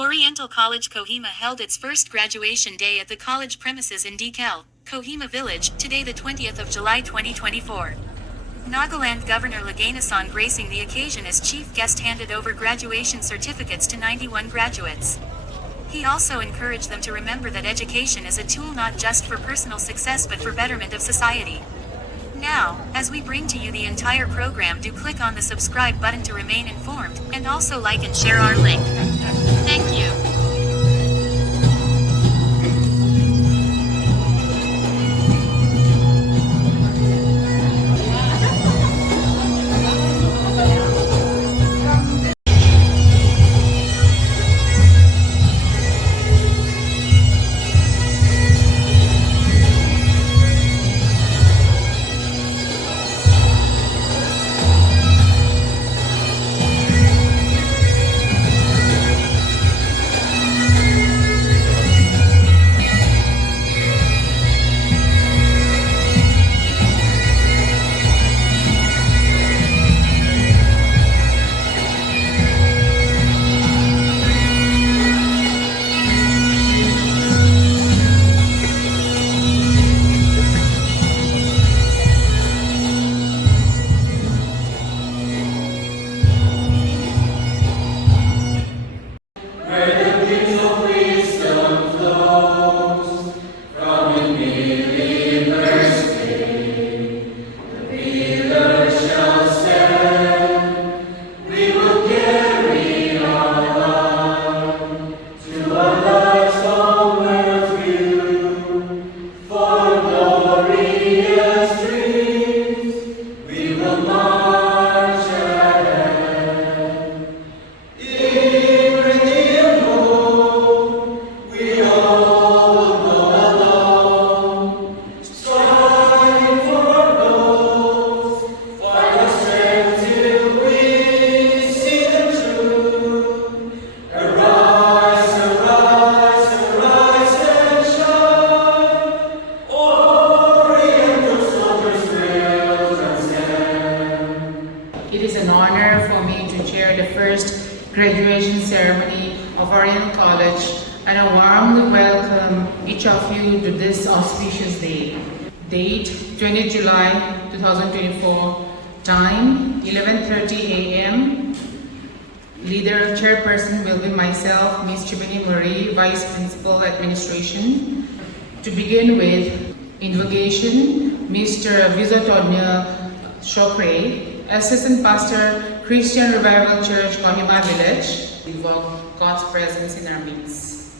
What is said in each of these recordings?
Oriental College Kohima held its first graduation day at the college premises in Dekel, Kohima Village, today the 20th of July 2024. Nagaland Governor Laganasan gracing the occasion as chief guest handed over graduation certificates to 91 graduates. He also encouraged them to remember that education is a tool not just for personal success but for betterment of society. Now, as we bring to you the entire program, do click on the subscribe button to remain informed, and also like and share our link. Thank you. It is an honor for me to chair the first graduation ceremony of Oriental College, and I warmly welcome each of you to this auspicious day. Date 20 July 2024, time 11:30 a.m. Leader chairperson will be myself, Ms. Chibini Marie, Vice Principal Administration. To begin with, invocation, Mr. Vizotodnya Shokre, Assistant Pastor, Christian Revival Church, Kohima Village, invoke God's presence in our midst.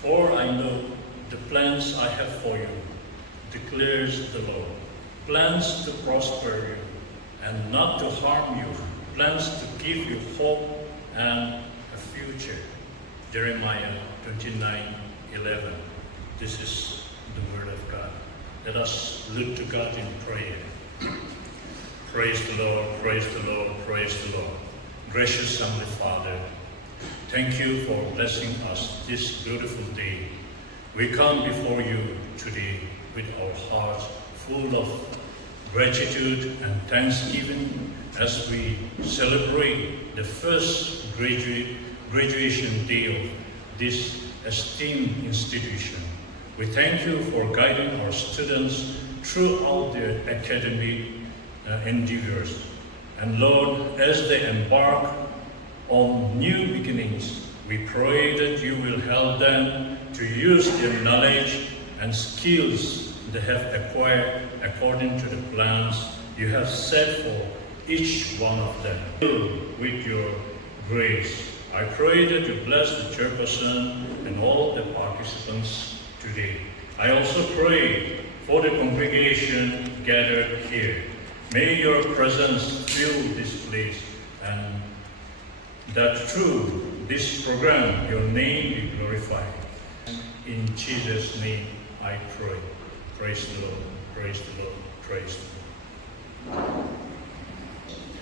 For I know the plans I have for you, declares the Lord. Plans to prosper you and not to harm you, plans to give you hope and a future. Jeremiah 29:11. This is the word of God. Let us look to God in prayer. Praise the Lord, praise the Lord, praise the Lord. Gracious Heavenly Father, thank you for blessing us this beautiful day. We come before you today with our hearts full of gratitude and thanksgiving as we celebrate the first graduation day of this esteemed institution. We thank you for guiding our students throughout their academic endeavors. And Lord, as they embark on new beginnings, we pray that you will help them to use their knowledge and skills they have acquired according to the plans you have set for each one of them. With your grace, I pray that you bless the chairperson and all the participants today. I also pray for the congregation gathered here. May your presence fill this place, and that through this program your name be glorified. In Jesus' name I pray. Praise the Lord, praise the Lord, praise the Lord.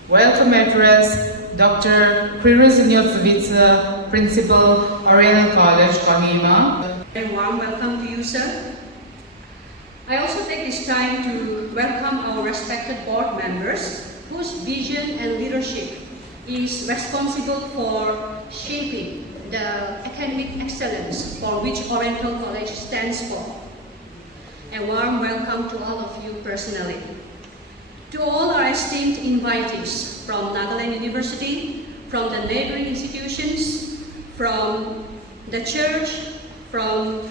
Welcome address, Dr. Kriris Nyotsovitsa, Principal, Oriental College, Kohima. A warm welcome to you, sir. I also take this time to welcome our respected board members whose vision and leadership is responsible for excellence for which Oriental College stands for. A warm welcome to all of you personally. To all our esteemed invitees from Nagaland University, from the neighboring institutions, from the church, from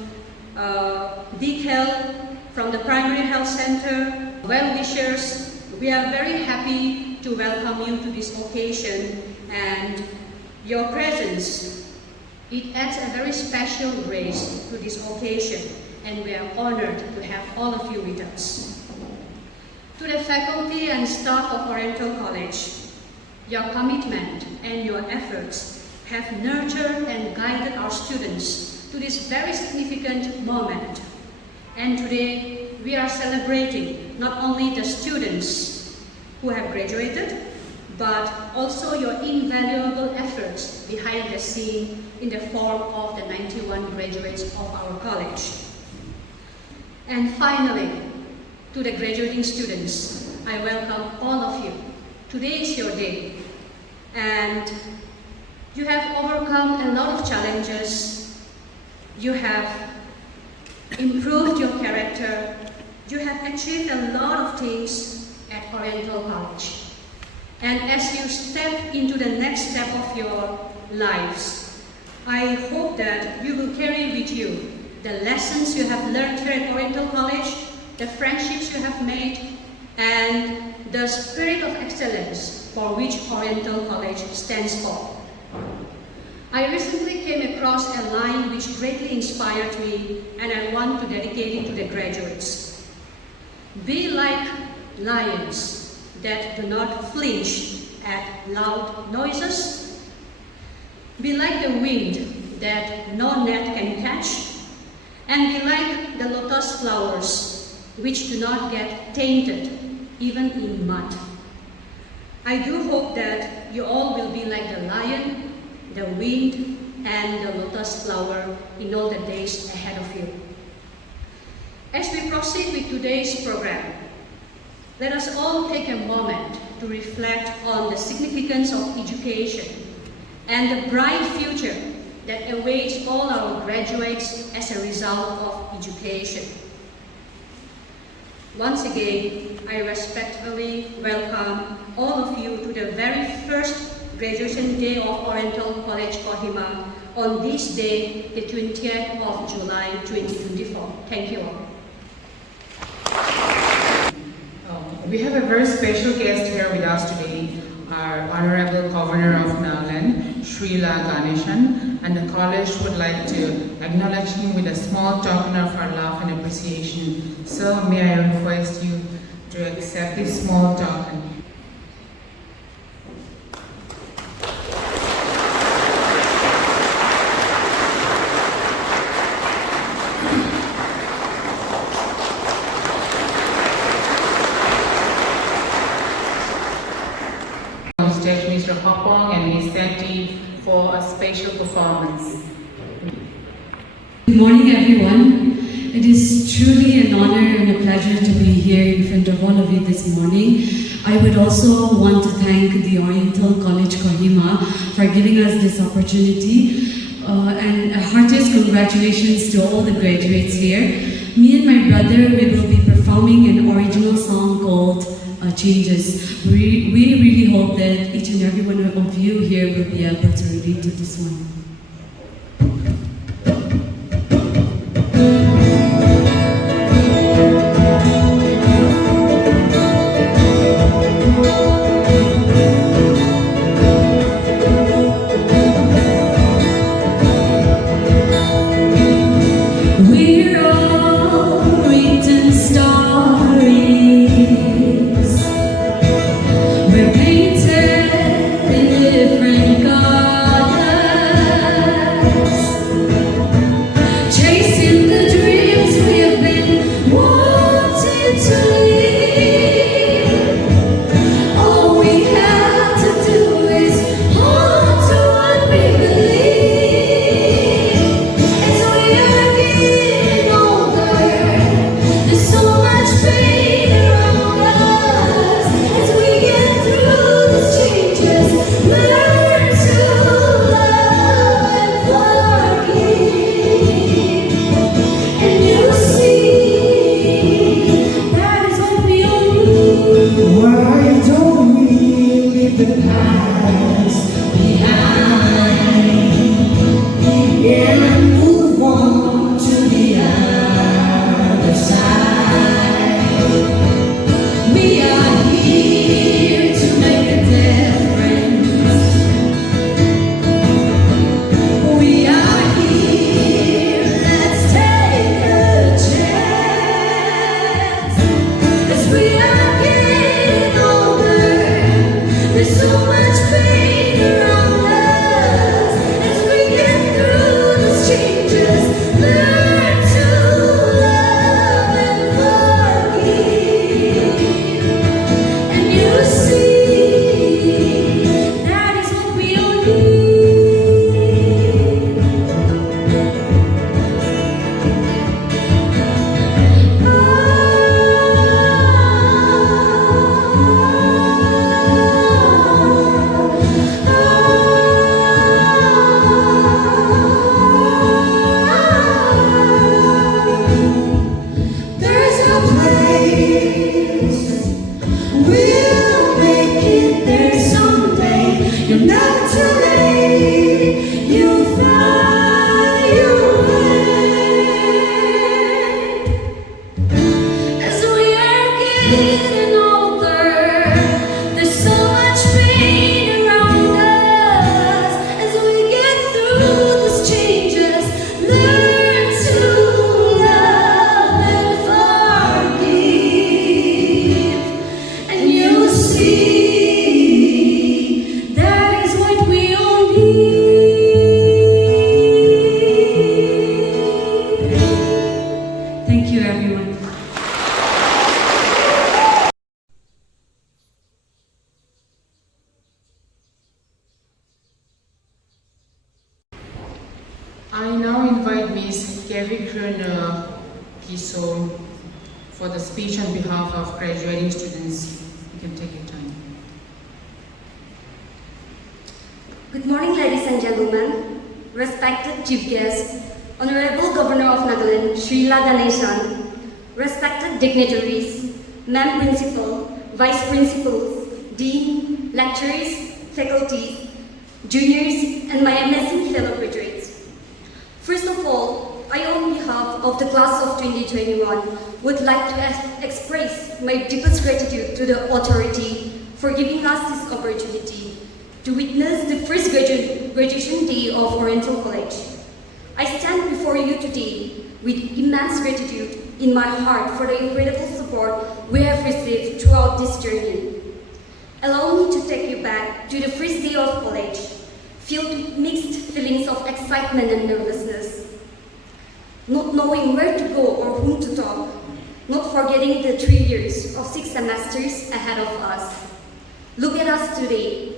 DKEL, from the Primary Health Center, well-wishers, we are very happy to welcome you to this occasion, and your presence, it adds a very special grace to this occasion, and we are honored to have all of you with us. To the faculty and staff of Oriental College, your commitment and your efforts have nurtured and guided our students to this very significant moment. And today, we are celebrating not only the students who have graduated, but also your invaluable efforts behind the scene in the form of the 91 graduates of our college. And finally, to the graduating students, I welcome all of you. Today is your day, and you have overcome a lot of challenges. You have improved your character. You have achieved a lot of things at Oriental College. And as you step into the next step of your lives, I hope that you will carry with you the lessons you have learned here at Oriental College, the friendships you have made, and the spirit of excellence for which Oriental College stands for. I recently came across a line which greatly inspired me, and I want to dedicate it to the graduates. Be like lions that do not flinch at loud noises. Be like the wind that no net can catch, and be like the lotus flowers which do not get tainted even in mud. I do hope that you all will be like the lion, the wind, and the lotus flower in all the days ahead of you. As we proceed with today's program, let us all take a moment to reflect on the significance of education and the bright future that awaits all our graduates as a result of education. Once again, I respectfully welcome all of you to the very first graduation day of Oriental College Kohima on this day, the 20th of July 2024. Thank you all. We have a very special guest here with us today, our Honorable Governor of Nagaland, Srila Ganeshan, and the college would like to acknowledge him with a small token of our love and appreciation. So may I request you to accept this small token. Mr. Hopong and Ms. Seti for a special performance. Good morning, everyone. It is truly an honor and a pleasure to be here in front of all of you this morning. I would also want to thank the Oriental College Kohima for giving us this opportunity, and heartiest congratulations to all the graduates here. Me and my brother, we will be performing an original song called Changes. We really hope that each and every one of you here will be able to relate to this one. Learn to love and forgive. I now invite Ms. Kerry Kroner Kiso for the speech on behalf of graduating students. You can take your time. Good morning, ladies and gentlemen, respected chief guests, Honorable Governor of Nagaland, Srila Ganesan, respected dignitaries, Ma'am Principal, Vice Principals, Dean, lecturers, faculty, juniors, and my MSc fellow graduates. First of all, I on behalf of the class of 2021 would like to express my deepest gratitude to the authority for giving us this opportunity to witness the first graduation day of Oriental College. I stand before you today with immense gratitude in my heart for the incredible support we have received throughout this journey. Allow me to take you back to the first day of college, filled with mixed feelings of excitement and nervousness. Not knowing where to go or whom to talk, not forgetting the 3 years of 6 semesters ahead of us. Look at us today,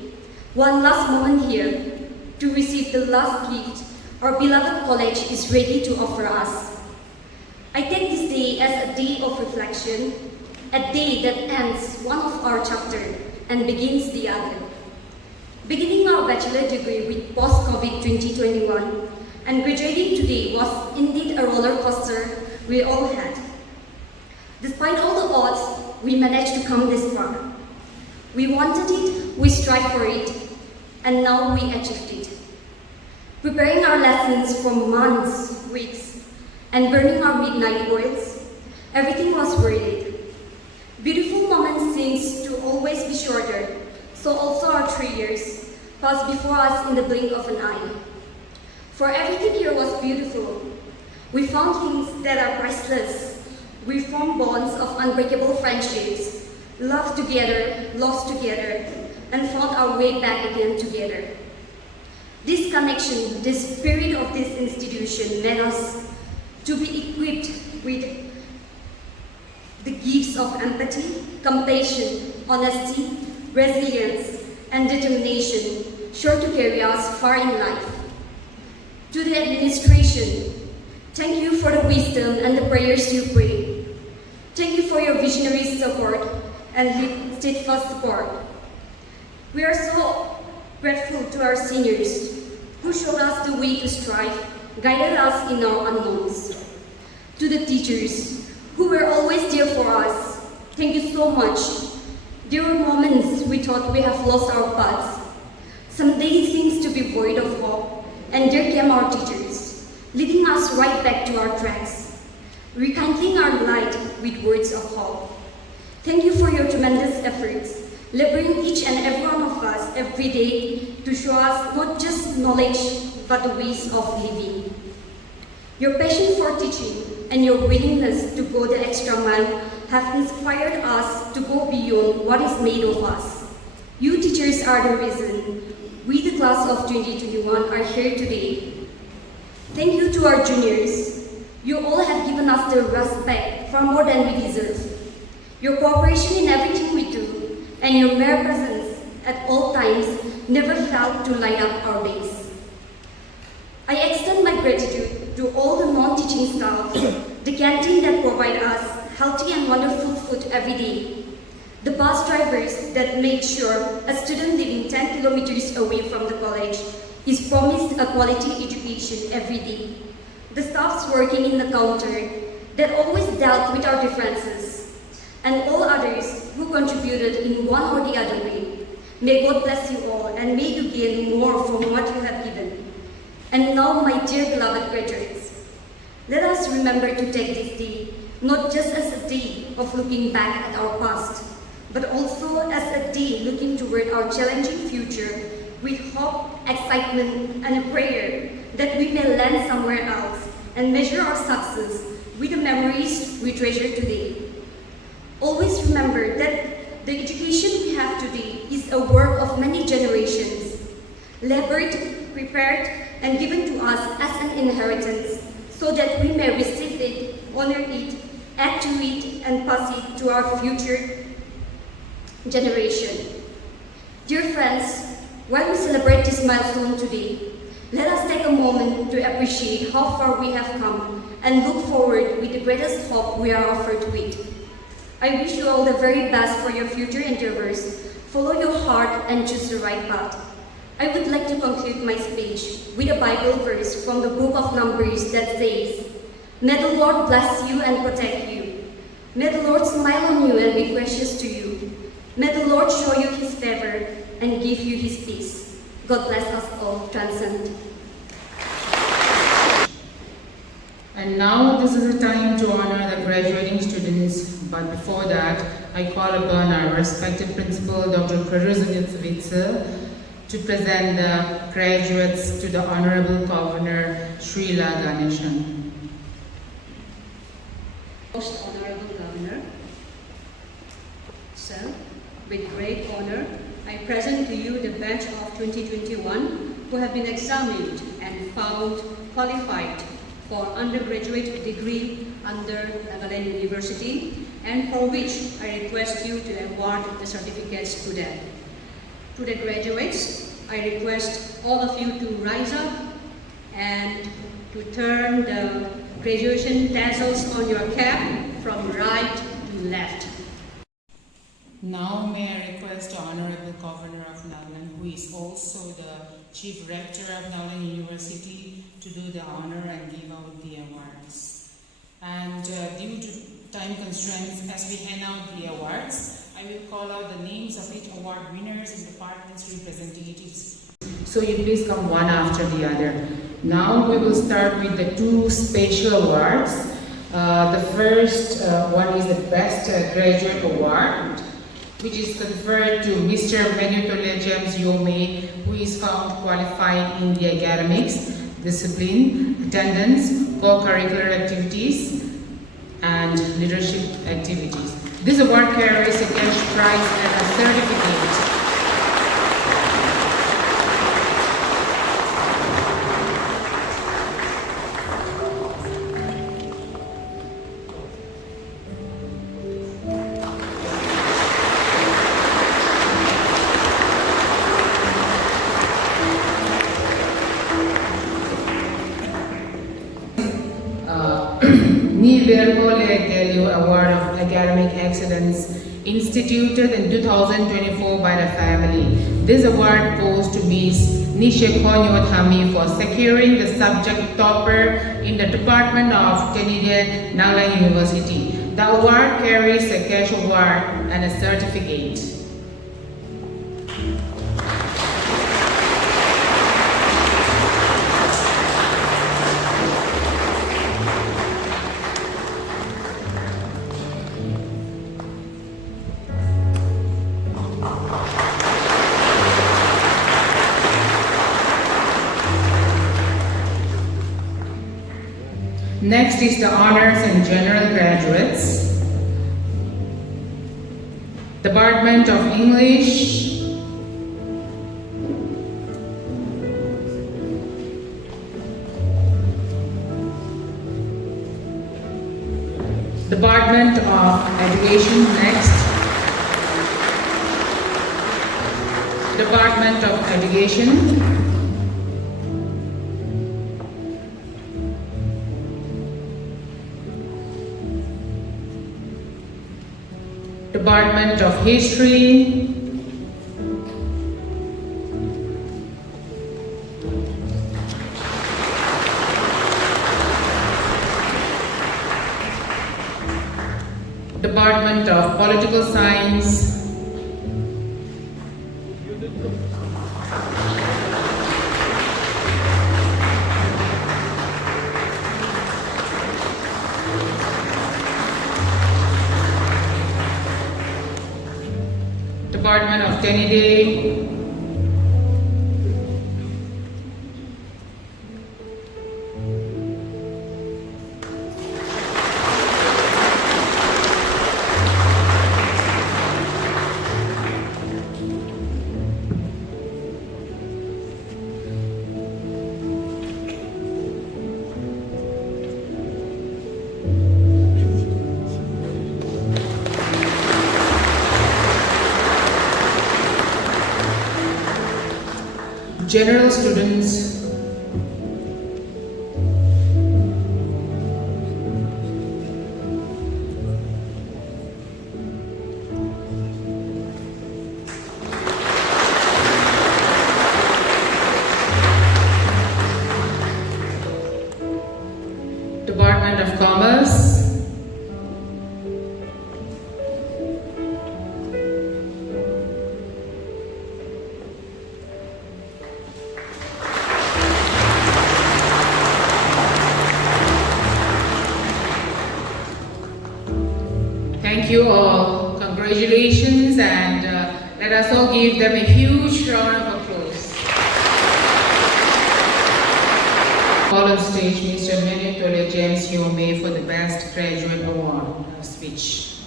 one last moment here to receive the last gift our beloved college is ready to offer us. I take this day as a day of reflection, a day that ends one of our chapters and begins the other. Beginning our bachelor degree with post-COVID 2021 and graduating today was indeed a roller coaster we all had. Despite all the odds, we managed to come this far. We wanted it, we strived for it, and now we achieved it. Preparing our lessons for months, weeks, and burning our midnight oils, everything was worth it. Beautiful moments seem to always be shorter, so also our 3 years passed before us in the blink of an eye. For everything here was beautiful. We found things that are priceless. We formed bonds of unbreakable friendships, loved together, lost together, and found our way back again together. This connection, this spirit of this institution made us to be equipped with the gifts of empathy, compassion, honesty, resilience, and determination, sure to carry us far in life. To the administration, thank you for the wisdom and the prayers you pray. Thank you for your visionary support and steadfast support. We are so grateful to our seniors who showed us the way to strive, guided us in our unknowns. To the teachers who were always there for us, thank you so much. There were moments we thought we have lost our paths. Some days seemed to be void of hope, and there came our teachers, leading us right back to our tracks, rekindling our light with words of hope. Thank you for your tremendous efforts, laboring each and every one of us every day to show us not just knowledge, but the ways of living. Your passion for teaching and your willingness to go the extra mile have inspired us to go beyond what is made of us. You teachers are the reason we, the class of 2021, are here today. Thank you to our juniors. You all have given us the respect far more than we deserve. Your cooperation in everything we do and your mere presence at all times never failed to light up our days. I extend my gratitude to all the non-teaching staff, the canteen that provide us healthy and wonderful food every day, the bus drivers that make sure a student living 10 kilometers away from the college is promised a quality education every day, the staffs working in the counter that always dealt with our differences, and all others who contributed in one or the other way. May God bless you all and may you gain more from what you have given. And now, my dear beloved graduates, let us remember to take this day not just as a day of looking back at our past, but also as a day looking toward our challenging future with hope, excitement, and a prayer that we may land somewhere else and measure our success with the memories we treasure today. Always remember that the education we have today is a work of many generations, labored, prepared, and given to us as an inheritance so that we may receive it, honor it, add to it, and pass it to our future generation. Dear friends, while we celebrate this milestone today, let us take a moment to appreciate appreciate how far we have come and look forward with the greatest hope we are offered with. I wish you all the very best for your future endeavors. Follow your heart and choose the right path. I would like to conclude my speech with a Bible verse from the book of Numbers that says, "May the Lord bless you and protect you. May the Lord smile on you and be gracious to you. May the Lord show you his favor and give you his peace." God bless us all. Transcend. And now this is the time to honor the graduating students, but before that, I call upon our respected principal, Dr. Kraruzanitsvitsa, to present the graduates to the Honorable Governor, Srila Ganeshan. Most Honorable Governor, sir, with great honor, I present to you the batch of 2021 who have been examined and found qualified for undergraduate degree under Nagaland University, and for which I request you to award the certificates to them. To the graduates, I request all of you to rise up and to turn the graduation tassels on your cap from right to left. Now may I request the Honorable Governor of Nagaland, who is also the Chief Rector of Nagaland University, to do the honor and give out the awards. And due to time constraints, as we hand out the awards, I will call out the names of each award winners and department's representatives. So you please come one after the other. Now we will start with the two special awards. The first one is the Best Graduate Award, which is conferred to Mr. Menutole James Yome, who is found qualified in the academics, discipline, attendance, co-curricular activities, and leadership activities. This award carries a cash prize and a certificate. Award of Academic Excellence, instituted in 2024 by the family. This award goes to Ms. Nishe Konyo Thami for securing the subject topper in the Department of Tenide, Nagaland University. The award carries a cash award and a certificate. Next is the honors and general graduates. Department of English, Department of Education next. Department of Education. Department of History, Department of Political Science, Department of Tenide, general students, Department of Commerce. Thank you all. Congratulations, and let us all give them a huge round of applause. Call on stage Mr. Menetole James Yome for the Best Graduate Award speech.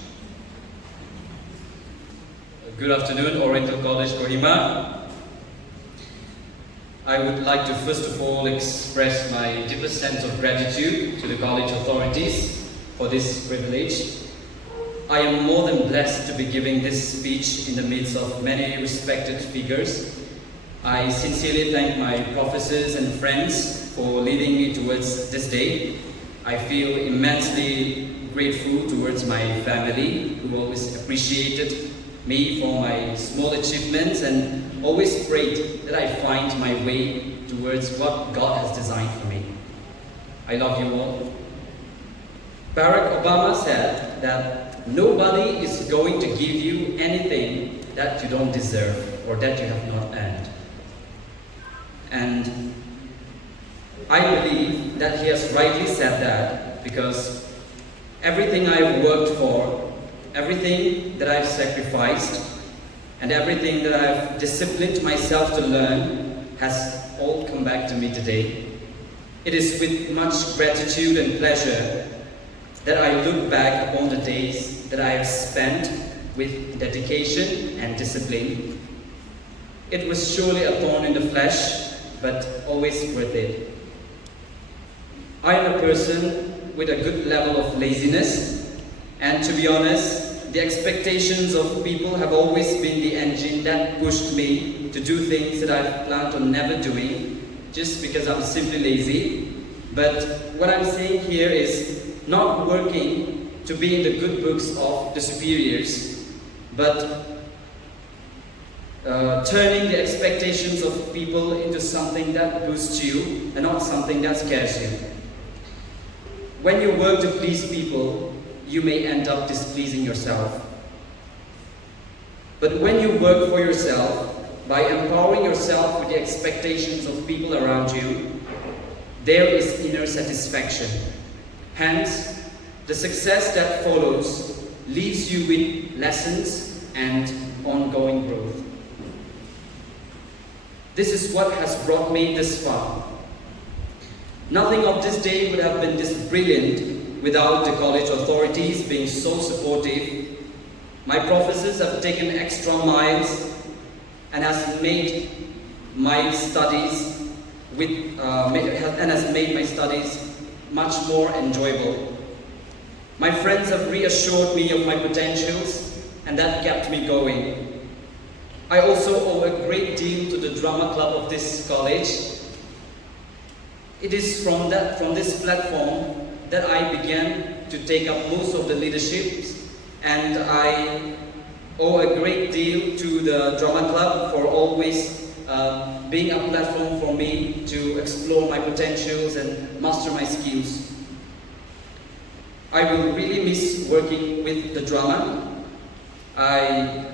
Good afternoon, Oriental College, Kohima. I would like to first of all express my deepest sense of gratitude to the college authorities for this privilege. I am more than blessed to be giving this speech in the midst of many respected figures. I sincerely thank my professors and friends for leading me towards this day. I feel immensely grateful towards my family, who always appreciated me for my small achievements and always prayed that I find my way towards what God has designed for me. I love you all. Barack Obama said that nobody is going to give you anything that you don't deserve or that you have not earned. And I believe that he has rightly said that, because everything I've worked for, everything that I've sacrificed, and everything that I've disciplined myself to learn has all come back to me today. It is with much gratitude and pleasure that I look back upon the days that I have spent with dedication and discipline. It was surely a thorn in the flesh, but always worth it. I am a person with a good level of laziness, and to be honest, the expectations of people have always been the engine that pushed me to do things that I've planned on never doing, just because I'm simply lazy. But what I'm saying here is not working to be in the good books of the superiors, but turning the expectations of people into something that boosts you and not something that scares you. When you work to please people, you may end up displeasing yourself. But when you work for yourself, by empowering yourself with the expectations of people around you, there is inner satisfaction. Hence, the success that follows leaves you with lessons and ongoing growth. This is what has brought me this far. Nothing of this day would have been this brilliant without the college authorities being so supportive. My professors have taken extra miles and has made my studies much more enjoyable. My friends have reassured me of my potentials, and that kept me going. I also owe a great deal to the drama club of this college. It is from this platform that I began to take up most of the leaderships, and I owe a great deal to the drama club for always being a platform for me to explore my potentials and master my skills. I will really miss working with the drama. I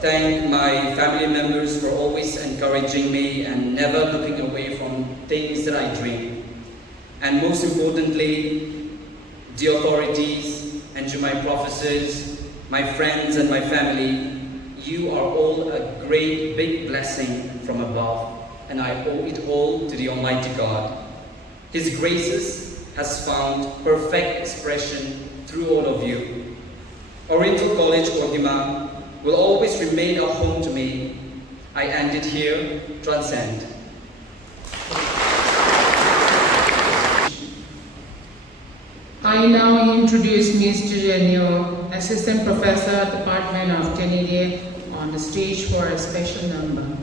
thank my family members for always encouraging me and never looking away from things that I dream. And most importantly, the authorities and to my professors, my friends and my family, you are all a great big blessing from above, and I owe it all to the Almighty God. His graces has found perfect expression through all of you. Oriental College Kohima will always remain a home to me. I end it here, transcend. I now introduce Ms. Juliano, Assistant Professor, Department of Canadian, on the stage for a special number.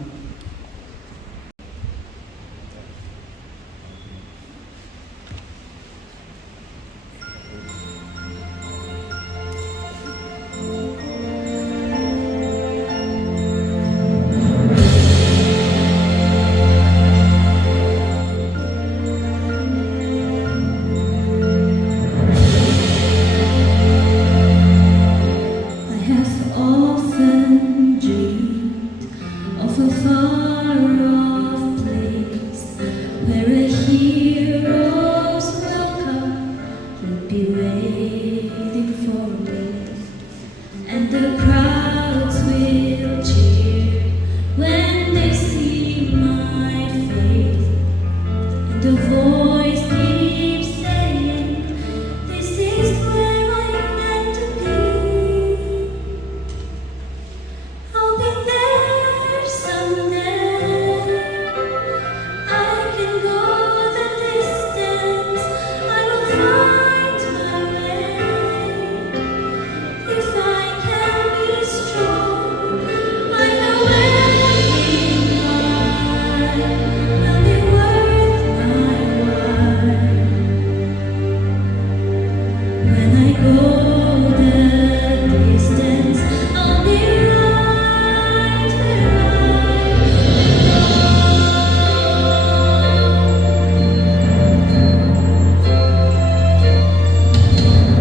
voice keeps saying, this is where I'm meant to be. I'll be there someday. I can go the distance. I will find my way. If I can be strong, I know everything will be worth my while. When I go the distance, I'll be right where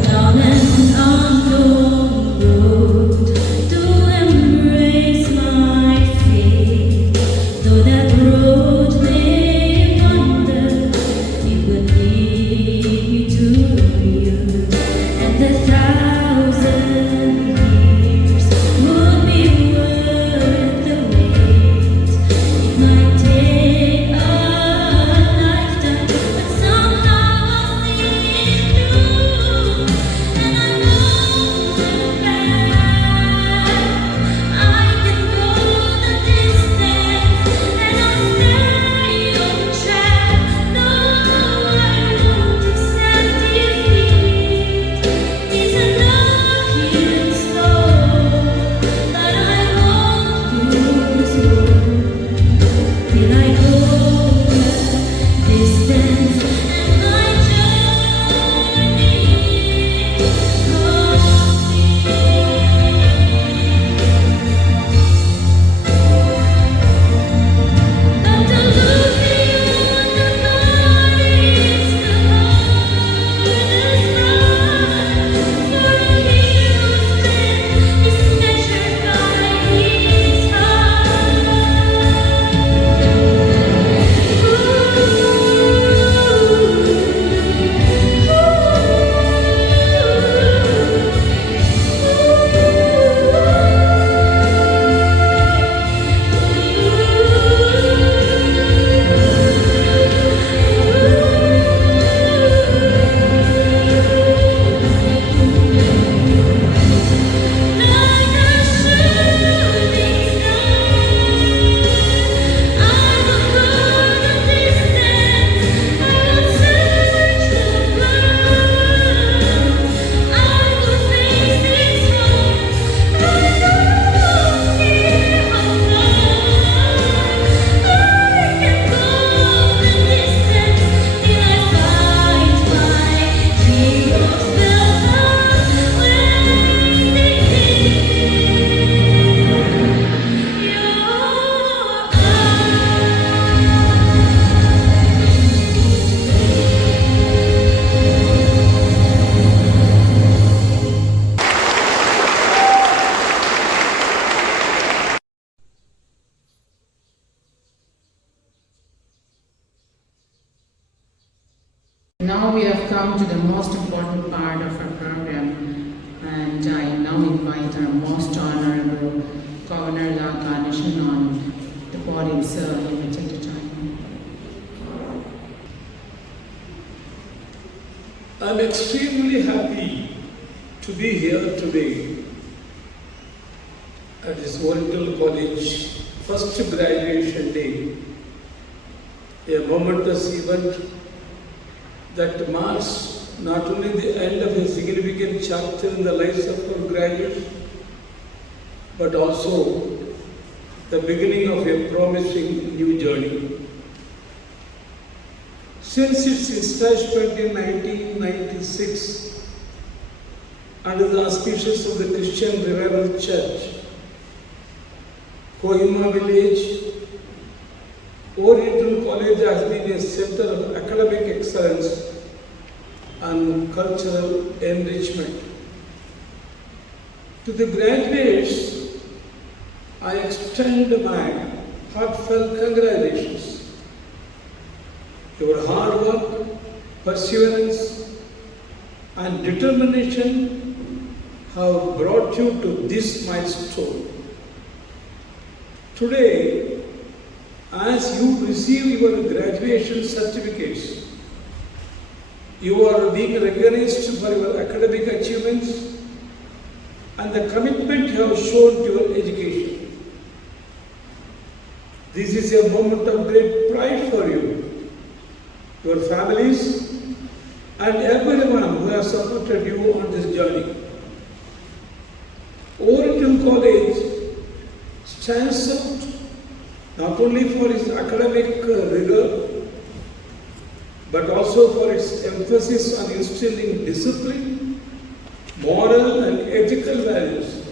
down an unknown road to embrace my fate. Though that road may wander, it will lead me to you, and 1,000 years would be worth the wait. It might take a lifetime, but somehow I'll see it through, and I won't look back. I can go the distance, and I'll stay on track. No, I won't accept defeat. It's enough here slow, but I won't lose hope till I go the distance, and my journey but to lose beyond the bodies, the hardest run for a hero's strength is measured by his Like a shooting star, I will go the distance. I will search the ground. I will face this hard. I don't care how far. I can go the distance till I find my heroes built up waiting in your Now we have come to the most important part of our program, and I now invite our most honorable Governor La Ganeshan on the podium. Sir, you may take the time. I'm extremely happy to be here today at this Oriental College first graduation day, a momentous event that marks not only the end of a significant chapter in the lives of our graduates, but also the beginning of a promising new journey. Since its establishment in 1996, under the auspices of the Christian Revival Church, Kohima Village, Oriental College has been a center of academic excellence and cultural enrichment. To the graduates, I extend my heartfelt congratulations. Your hard work, perseverance, and determination have brought you to this milestone. Today, as you receive your graduation certificates, You are being recognized for your academic achievements and the commitment you have shown to your education. This is a moment of great pride for you, your families, and everyone who has supported you on this journey. Oriental College stands out not only for its academic rigor, but also for its emphasis on instilling discipline, moral and ethical values.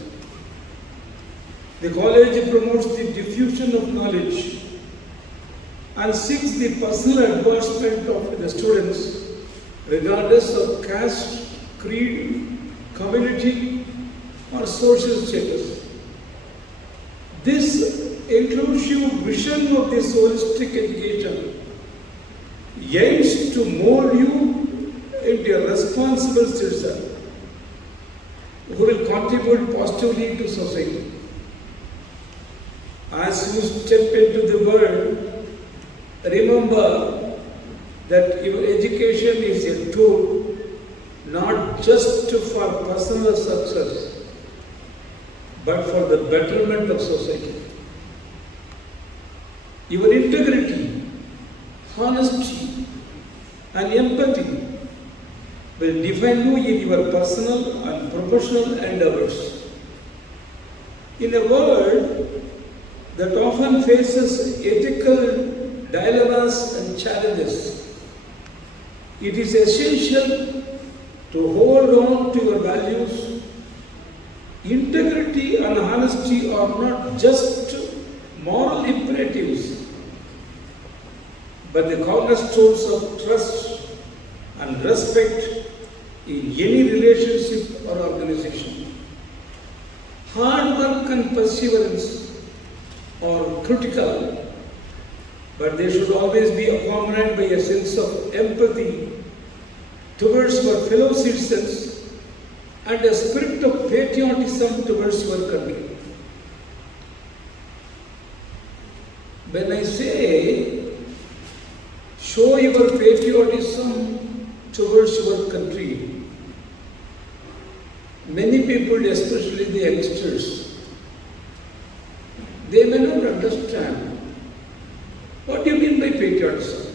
The college promotes the diffusion of knowledge and seeks the personal advancement of the students regardless of caste, creed, community or social status. This inclusive vision of this holistic education aims to mold you into a responsible citizen who will contribute positively to society. As you step into the world, remember that your education is a tool not just for personal success, but for the betterment of society. Your integrity, honesty, and empathy will define you in your personal and professional endeavors. In a world that often faces ethical dilemmas and challenges, it is essential to hold on to your values. Integrity and honesty are not just moral imperatives, but the cornerstones of trust and respect in any relationship or organization. Hard work and perseverance are critical, but they should always be accompanied by a sense of empathy towards your fellow citizens and a spirit of patriotism towards your country. When I say show your patriotism towards your country, many people, especially the youngsters, they may not understand what do you mean by patriotism?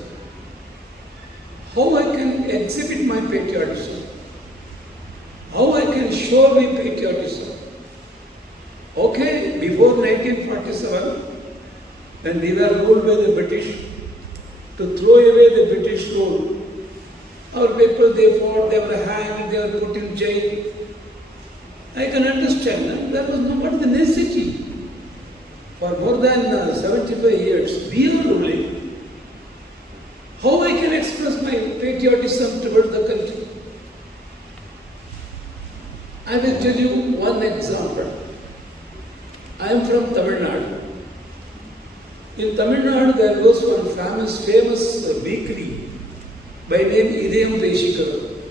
How I can exhibit my patriotism? How I can show my patriotism? Okay, before 1947, when we were ruled by the British, to throw away the British rule, our people, they fought, they were hanged, they were put in jail. I can understand that was not the necessity. For more than 75 years, we are ruling. How I can express my patriotism towards the country? I will tell you one example. I am from Tamil Nadu. In Tamil Nadu, there was one famous bakery by name Idayam Deshikaru.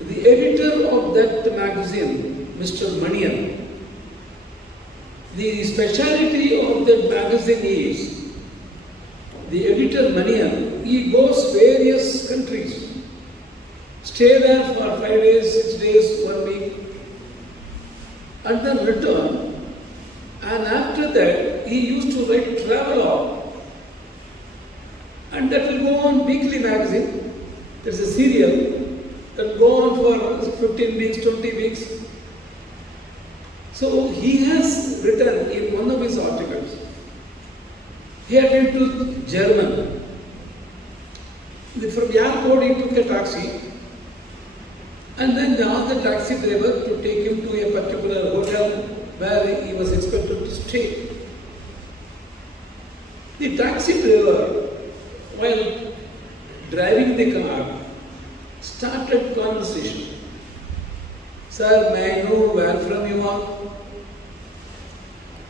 The editor of that magazine, Mr. Manian, the speciality of that magazine is, the editor Manian, he goes various countries, stay there for 5 days, 6 days, 1 week, and then return. And after that, he used to write travelogue, and that will go on weekly magazine. There's a serial that will go on for 15 weeks, 20 weeks. So he has written in one of his articles, he had been to Germany. From the airport he took a taxi, and then they asked the taxi driver to take him to a particular hotel where he was expected to stay. The taxi driver, while driving the car, started conversation. Sir, may I know where from you are?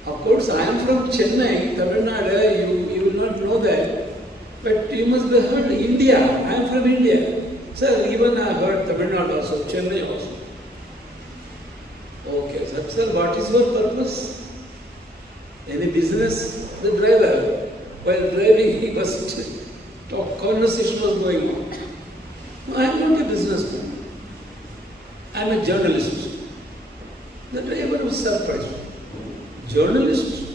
Of course, I am from Chennai, Tamil Nadu, you will not know that. But you must have heard India, I am from India. Sir, even I heard Tamil Nadu also, Chennai also. Okay, sir, what is your purpose? Any business? The driver, while driving, he was conversation was going on. I am not a businessman. I am a journalist. The driver was surprised. Journalist?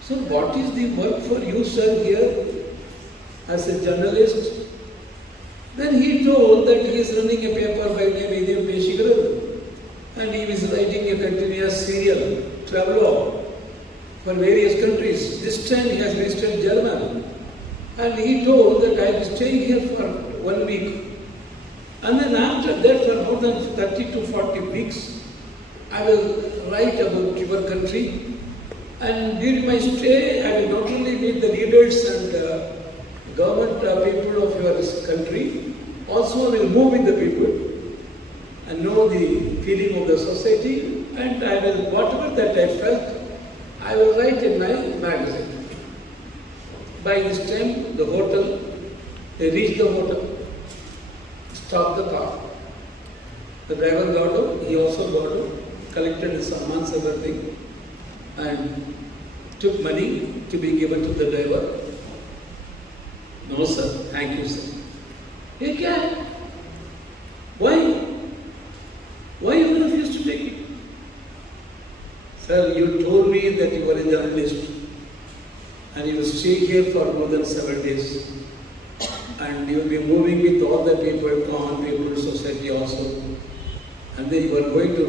So what is the work for you, sir, here as a journalist? Then he told that he is running a paper by name Idem Peshigaru, and he is writing a continuous serial travelogue for various countries. This time he has visited Germany, and he told that I will stay here for 1 week. And then after that, for more than 30 to 40 weeks, I will write about your country. And during my stay, I will not only meet the leaders and government people of your country, also I will move with the people and know the feeling of the society, and I will, whatever that I felt, I will write in my magazine. By this time, the hotel, they reached the hotel, stopped the car. The driver got out, he also got out, collected his sammans, everything, and took money to be given to the driver. No sir, thank you sir. Hey, kya? Why? Why you refuse to take it? Sir, you told me that you were a journalist and you will stay here for more than 7 days, and you will be moving with all the people, common people, society also, and then you are going to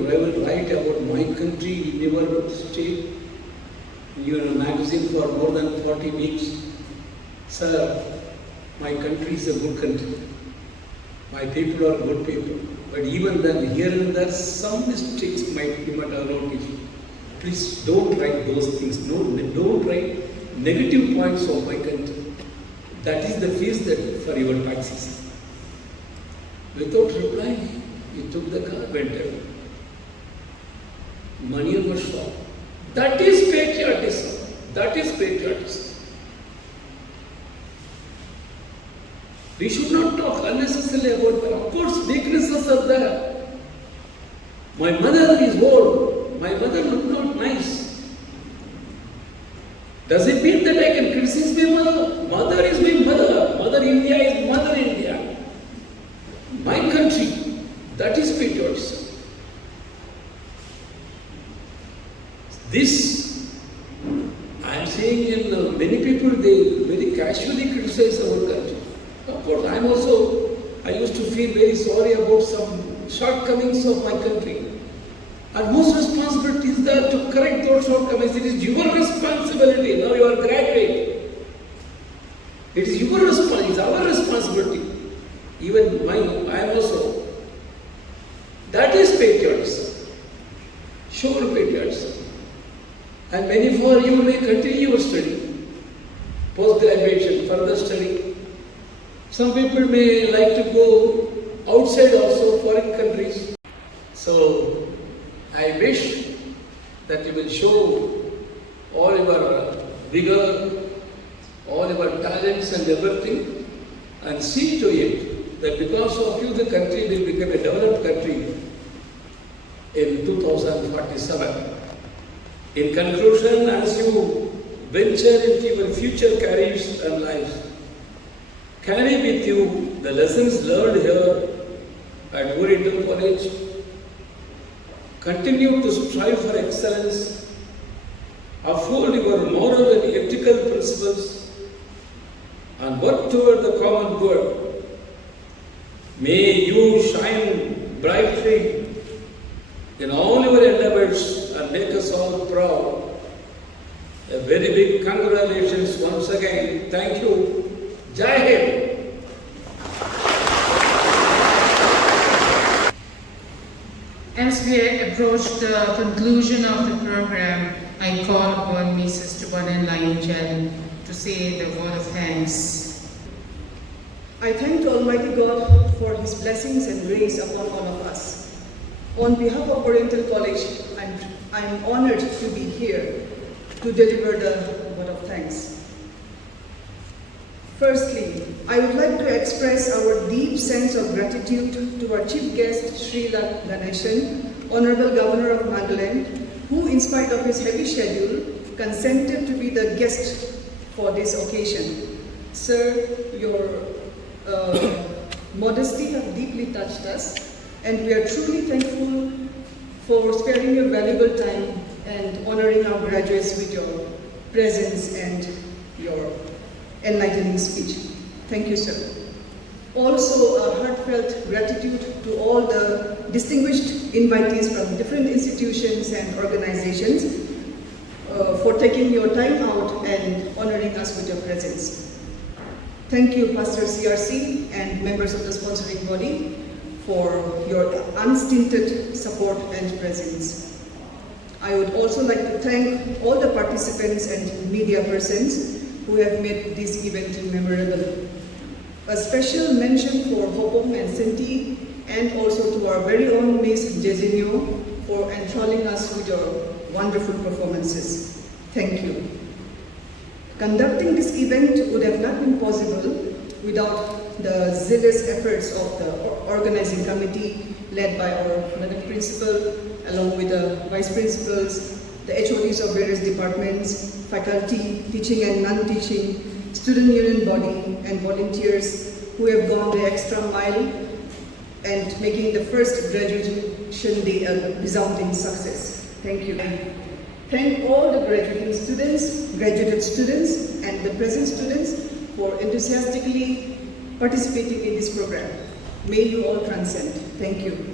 write about my country in your state, in your magazine for more than 40 weeks. Sir, my country is a good country. My people are good people. But even then, here and there, some mistakes might be noticed. Please don't write those things. No, don't write negative points of my country. That is the fees that for your taxes. Without replying, he took the car, went away. Money was shot. That is patriotism. That is patriotism. We should not talk unnecessarily about them. Of course, weaknesses are there. My mother is old. My mother look not nice. Does it mean that I can criticize my mother? Mother is my mother. Mother India is Mother India. My country. That is patriotism. This, I am saying in many people, they very casually criticize our country. Of course, I used to feel very sorry about some shortcomings of my country. And whose responsibility is there to correct those shortcomings? It is your responsibility. Now you are graduate. It is your responsibility, it's our responsibility. Even I am also. That is patriotism. Sure patriotism. And many for you may continue your study. Post-graduation, further study. Some people may like to go outside also, foreign countries. So, I wish that you will show all your vigor, all your talents and everything, and see to it that because of you the country will become a developed country in 2047. In conclusion, as you venture into your future careers and lives, carry with you the lessons learned here at Oriental College. Continue to strive for excellence. Uphold your moral and ethical principles and work toward the common good. May you shine brightly in all your endeavors and make us all proud. A very big congratulations once again. Thank you. Jai Hind. As we approach the conclusion of the program, I call upon Mrs. Tubanan Lainjan to say the word of thanks. I thank Almighty God for His blessings and grace upon all of us. On behalf of Oriental College, I'm honored to be here to deliver the word of thanks. Firstly, I would like to express our deep sense of gratitude to our chief guest, Srila Ganeshan, Honorable Governor of Nagaland, who, in spite of his heavy schedule, consented to be the guest for this occasion. Sir, your modesty have deeply touched us, and we are truly thankful for sparing your valuable time and honoring our graduates with your presence and your enlightening speech. Thank you, sir. Also, a heartfelt gratitude to all the distinguished invitees from different institutions and organizations for taking your time out and honoring us with your presence. Thank you, Pastor CRC and members of the sponsoring body for your unstinted support and presence. I would also like to thank all the participants and media persons who have made this event memorable. A special mention for Hopong and Senti, and also to our very own Miss Jezinho for enthralling us with your wonderful performances. Thank you. Conducting this event would have not been possible without the zealous efforts of the organizing committee led by our Madam Principal, along with the Vice Principals, the HODs of various departments, faculty, teaching and non-teaching, student union body, and volunteers who have gone the extra mile and making the first graduation day a resounding success. Thank you. Thank all the graduated students, and the present students for enthusiastically participating in this program. May you all transcend. Thank you.